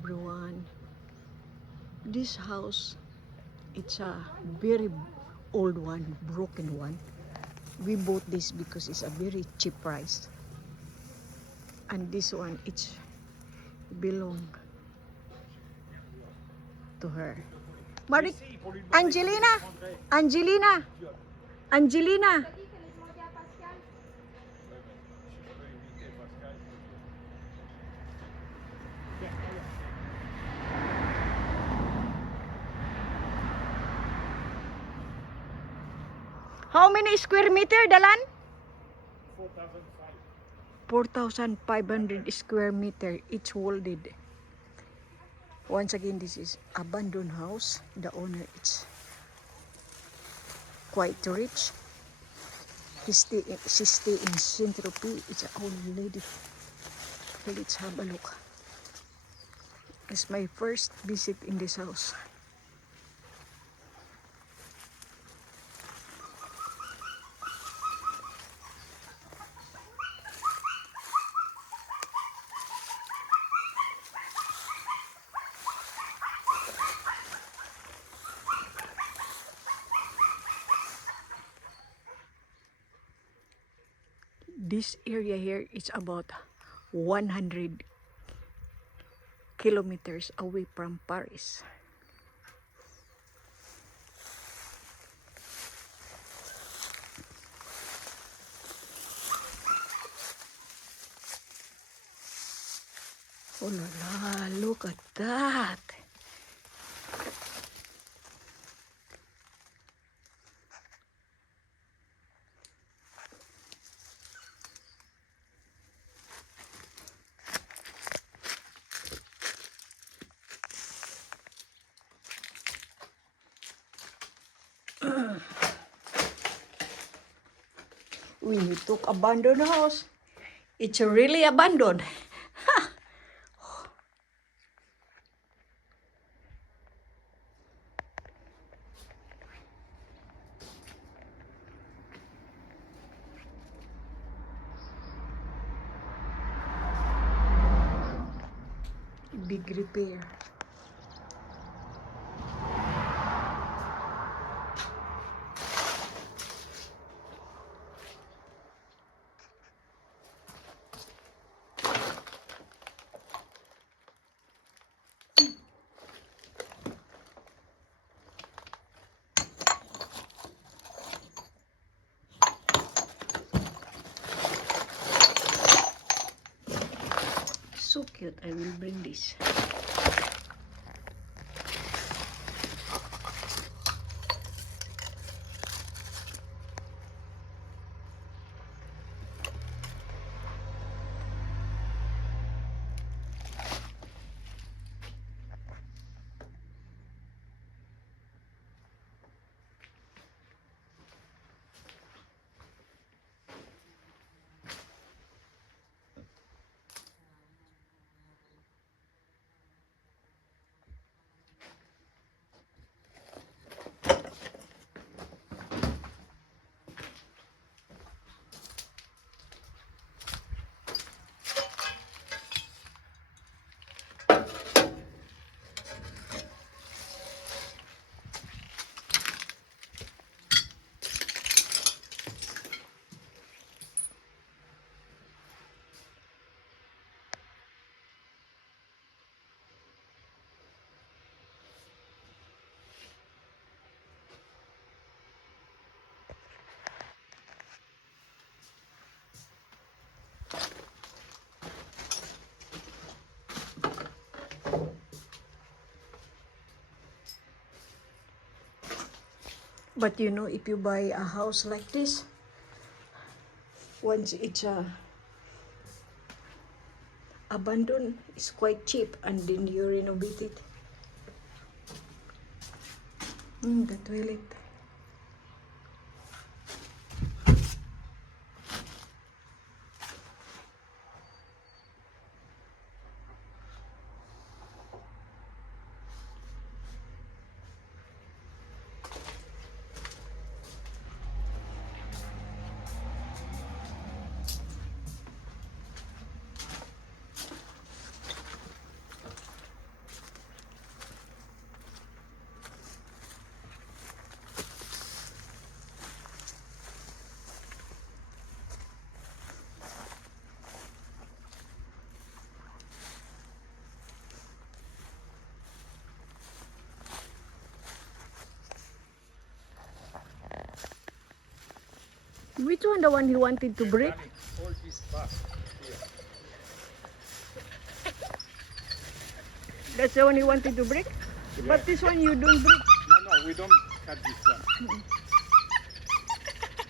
everyone. This house, it's a very old one, broken one. We bought this because it's a very cheap price. And this one, it's belong to her. Marie, Angelina, Angelina, Angelina. How many square meter, Dalan? 4,500 square meter. It's walled. Once again, this is abandoned house. The owner is quite rich. She stay in Saint-Tropez. It's an old lady. So let's have a look. It's my first visit in this house. This area here is about 100 kilometers away from Paris. Oh la la, look at that. When you took abandoned house, it's really abandoned. Big repair. So cute. I will bring this. But you know, if you buy a house like this, once it's abandoned, it's quite cheap, and then you renovate it. The toilet. Which one the one he wanted to break? All this back here. That's the one he wanted to break? But this one you don't break. No, we don't cut this one.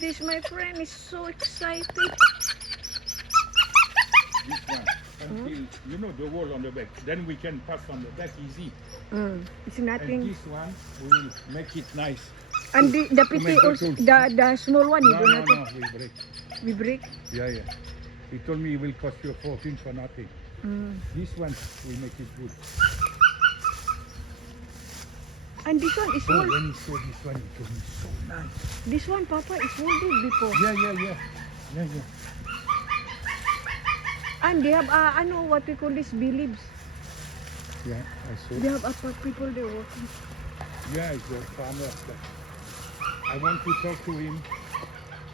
This, my friend, is so excited. This one. Until, you know, the wall on the back. Then we can pass on the back easy. It's And nothing. this one, we will make it nice. And the PT also, the small one, you No, do no, nothing. no, we break. We break. Yeah, yeah. He told me it will cost you 14 for nothing. This one, we make it good. And this one is Oh, old. when he saw this one, he told me so nice. This one, Papa, is molded before. Yeah. And they have, what we call this, bee-leaves. Yeah, I saw. They have people there working. Yeah, it's a farmer. But I want to talk to him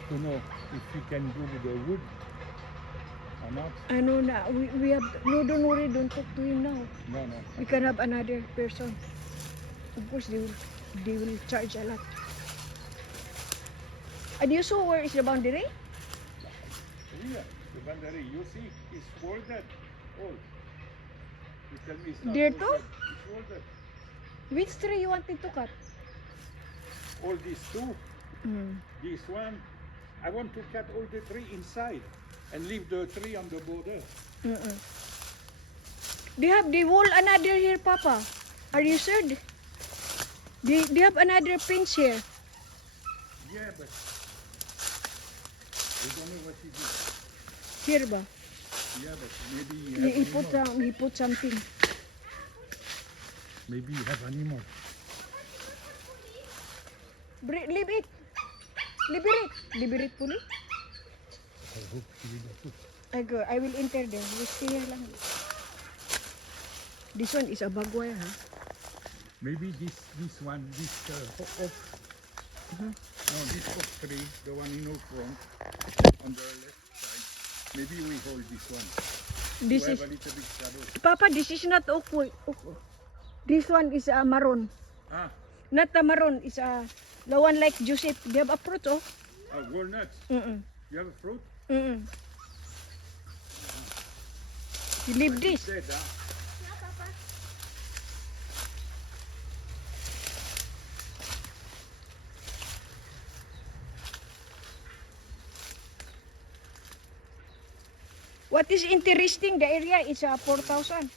to know if he can do with the wood or not. I know now, we have, no, don't worry, don't talk to him now. No. We can have another person. Of course, they will charge a lot. And you saw where is the boundary? Here, the boundary, you see, it's folded. All. You tell me it's not There folded. too? It's folded. Which tree you wanted to cut? All these two, this one. I want to cut all the tree inside and leave the tree on the border. They have the wall another here, Papa. Are you sure? They have another pinch here. Yeah, but we don't know what he did. Here ba? Yeah, but maybe He put something. Maybe you have animal. Leave it. Liberate. Liberate puli. I hope he will put. I will enter there. We stay here lang. This one is a bagwire, ha? Maybe this one, this oak. No, this oak tree, the one in front, on the left side. Maybe we hold this one. This to is have a little bit shadow. Papa. This is not oak. This one is a maroon. Ah, Not the maroon. It's the one like Joseph. They have a fruit, oh. walnuts. Mm-mm. You have a fruit? Mm-mm. You leave But this. it's dead, huh? What is interesting, the area is 4,000.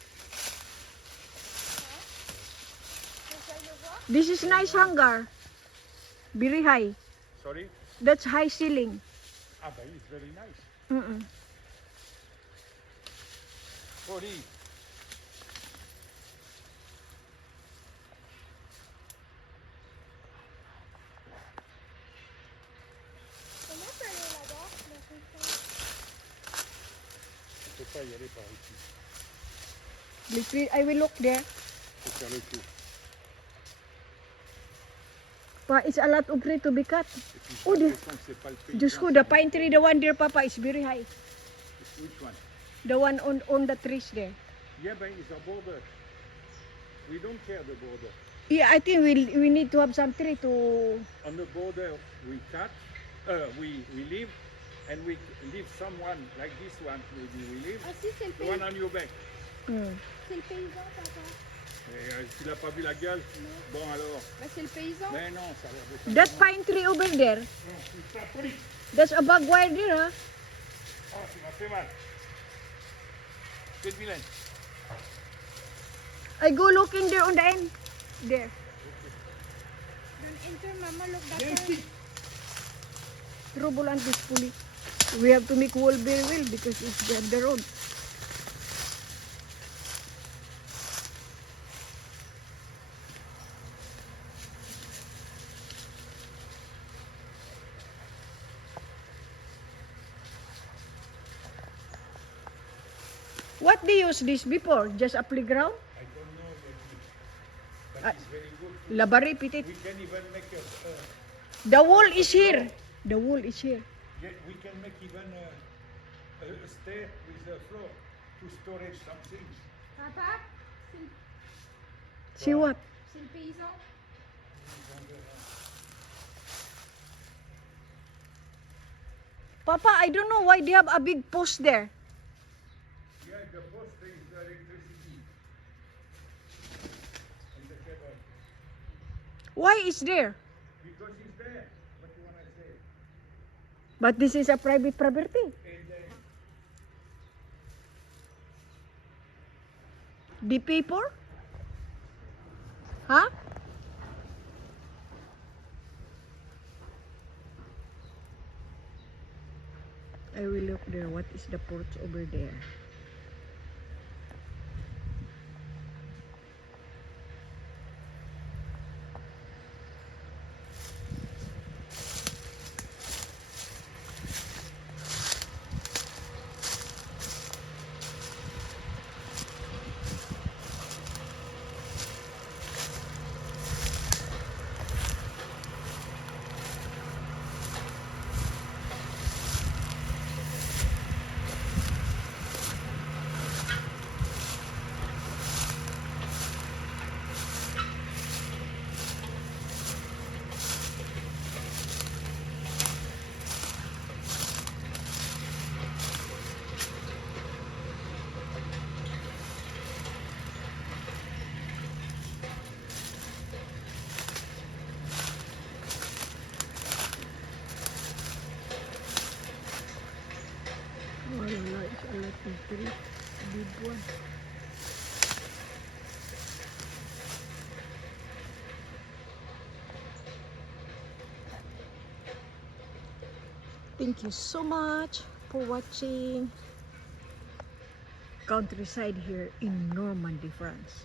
This is nice hangar. Very high. Sorry? That's high ceiling. Ah, but it's very nice. Mm-mm. Sorry. Je peux pas y aller par ici. I will look there. Faut faire le tour. Pa, it's a lot of tree to be cut. Et puis, Oh, j'ai the- l'impression que c'est pas le pays. Just the pine tree, the one there, Papa, is very high. Which one? The one on the trees there. Yeah, but it's a border. We don't care the border. Yeah, I think we need to have some tree to. On the border, we cut, we live, and we leave someone like this one. Maybe we leave. Ah si, c'est le, The one on your back. c'est le paysan, papa. Et, tu l'as pas vu la gueule? Bon alors. Bah, c'est le paysan. Mais non, ça a l'air de That pine tree over there. Non, c'est ça, police. That's a bagwire there, huh? Oh, tu m'as fait mal. C'est vilain. I go looking there on the end. There. Don't enter, mama, look that Viens way. ici. Trouble on this pulley. We have to make wall very well because it's the road. What they use this before? Just a playground? I don't know, but it's very good. Labari pitit. We can even make a, The wall is here. The wall is here. yeah, we can make even a stair with a floor to storage some things. Papa, c'est le, See what? c'est le paysan. Ils ont de- Papa, I don't know why they have a big post there. Yeah, the post is the electricity. And the cable. Why is there? Because it's there. What you wanna say? But this is a private property. And The pay for? Huh? I will look there. What is the porch over there? Oh, no, it's a lot of tree. Big one. Thank you so much for watching countryside here in Normandy, France.